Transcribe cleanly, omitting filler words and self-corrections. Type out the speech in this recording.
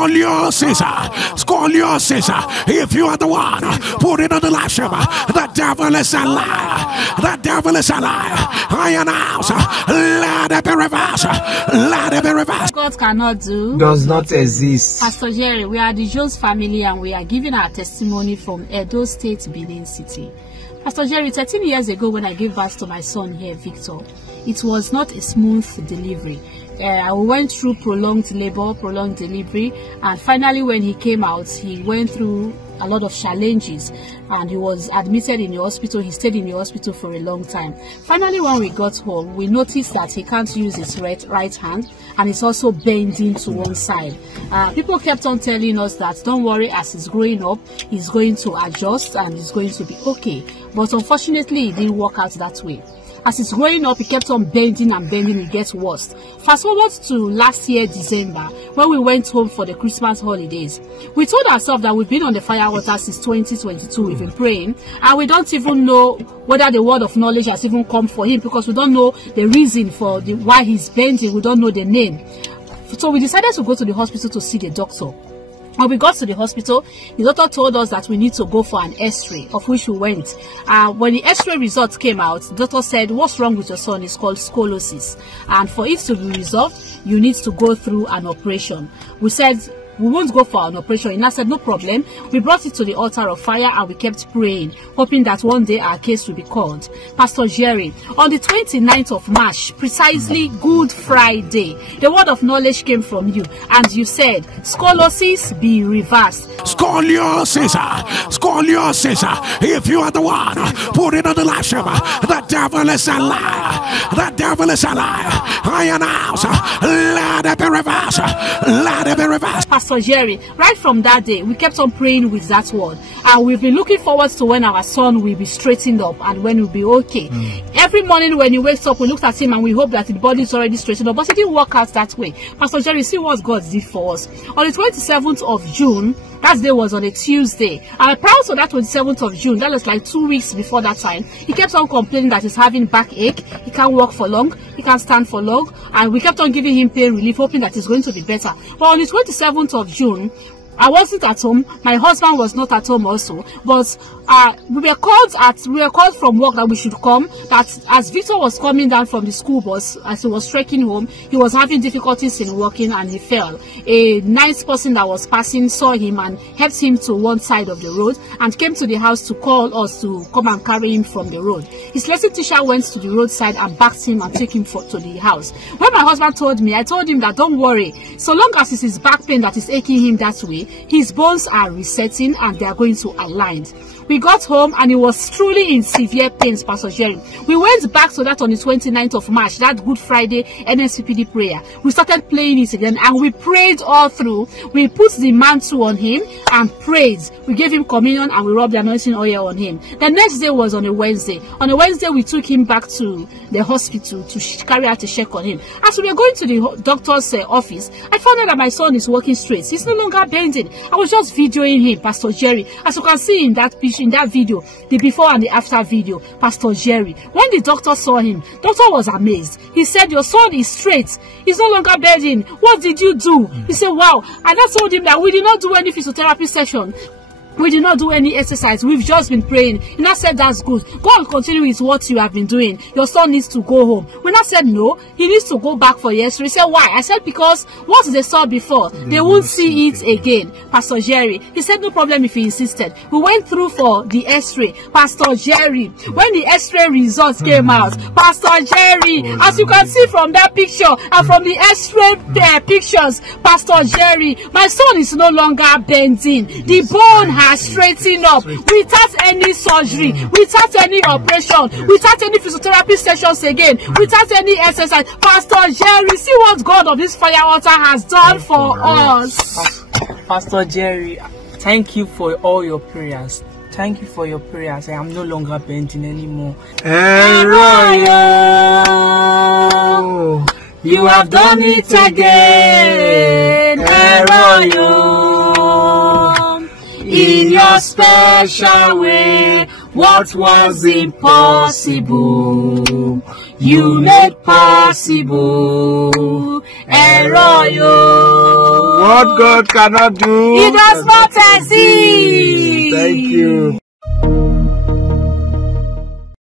Scoliosis. Scoliosis. If you are the one, put it on the live stream. The devil is a liar. The devil is a liar. I announce, let it be reversed. Let it be reversed. God cannot do, does not exist. Pastor Jerry, we are the Jones family and we are giving our testimony from Edo State, Benin City. Pastor Jerry, 13 years ago when I gave birth to my son here, Victor, it was not a smooth delivery. I went through prolonged labor, prolonged delivery, and finally when he came out, he went through a lot of challenges and he was admitted in the hospital. He stayed in the hospital for a long time. Finally, when we got home, we noticed that he can't use his right hand and he's also bending to one side. People kept on telling us that don't worry, as he's growing up, he's going to adjust and he's going to be okay. But unfortunately, it didn't work out that way. As he's growing up, he kept on bending and bending. It gets worse. Fast forward to last year, December, when we went home for the Christmas holidays. We told ourselves that we've been on the fire water since 2022. We've been praying, and we don't even know whether the word of knowledge has even come for him because we don't know the reason for why he's bending. We don't know the name. So we decided to go to the hospital to see the doctor. When we got to the hospital, the doctor told us that we need to go for an x-ray, of which we went. When the x-ray results came out, the doctor said, what's wrong with your son? It's called scoliosis. And for it to be resolved, you need to go through an operation. We said, we won't go for an operation. And I said, no problem. We brought it to the altar of fire and we kept praying, hoping that one day our case will be called. Pastor Jerry, on the 29th of March, precisely Good Friday, the word of knowledge came from you and you said, scoliosis be reversed. Scoliosis. Scoliosis. If you are the one, put it on the live stream. The devil is a liar. The devil is a liar. I announce, let it be reversed. Let it be reversed. Pastor Jerry, right from that day, we kept on praying with that word. And we've been looking forward to when our son will be straightened up and when he'll be okay. Every morning when he wakes up, we looked at him and we hope that his body is already straightened up. But it didn't work out that way. Pastor Jerry, see what God did for us. On the 27th of June, that day was on a Tuesday. And prior to that 27th of June, that was like 2 weeks before that time, he kept on complaining that he's having backache. He can't walk for long. He can't stand for long. And we kept on giving him pain relief, hoping that he's going to be better. But on the 27th of June, I wasn't at home. My husband was not at home also. But we were called from work that we should come. That as Victor was coming down from the school bus, as he was trekking home, he was having difficulties in walking and he fell. A nice person that was passing saw him and helped him to one side of the road and came to the house to call us to come and carry him from the road. His lesson teacher went to the roadside and backed him and took him to the house. When my husband told me, I told him that don't worry. So long as it's his back pain that is aching him that way, his bones are resetting and they are going to align. We got home and he was truly in severe pains, Pastor Jerry. We went back to that on the 29th of March, that Good Friday NSPPD prayer. We started playing it again and we prayed all through. We put the mantle on him and prayed. We gave him communion and we rubbed the anointing oil on him. The next day was on a Wednesday. On a Wednesday, we took him back to the hospital to carry out a check on him. As we were going to the doctor's office, I found out that my son is walking straight. He's no longer bending. I was just videoing him, Pastor Jerry. As you can see in that picture, in that video, the before and the after video, Pastor Jerry, when the doctor saw him, doctor was amazed. He said, your son is straight. He's no longer bending. What did you do? He said, wow. And I told him that we did not do any physiotherapy session. We did not do any exercise. We've just been praying. And I said, that's good. Go and continue with what you have been doing. Your son needs to go home. When I said no, he needs to go back for yesterday. He said, why? I said, because what they saw before, they won't see it again. Pastor Jerry, he said, no problem if he insisted. We went through for the x-ray. Pastor Jerry, when the x-ray results came out, Pastor Jerry, as you can see from that picture and from the x-ray pictures, Pastor Jerry, my son is no longer bending. The bone has straightened up without any surgery, without any operation, without any physiotherapy sessions again, without any exercise. Pastor Jerry, see what God of this fire altar has done for us. Pastor Jerry, thank you for all your prayers. Thank you for your prayers. I am no longer bending anymore. You have done it again. In your special way, what was impossible, You made possible. Eroyo. What God cannot do, It does not exist. Thank you.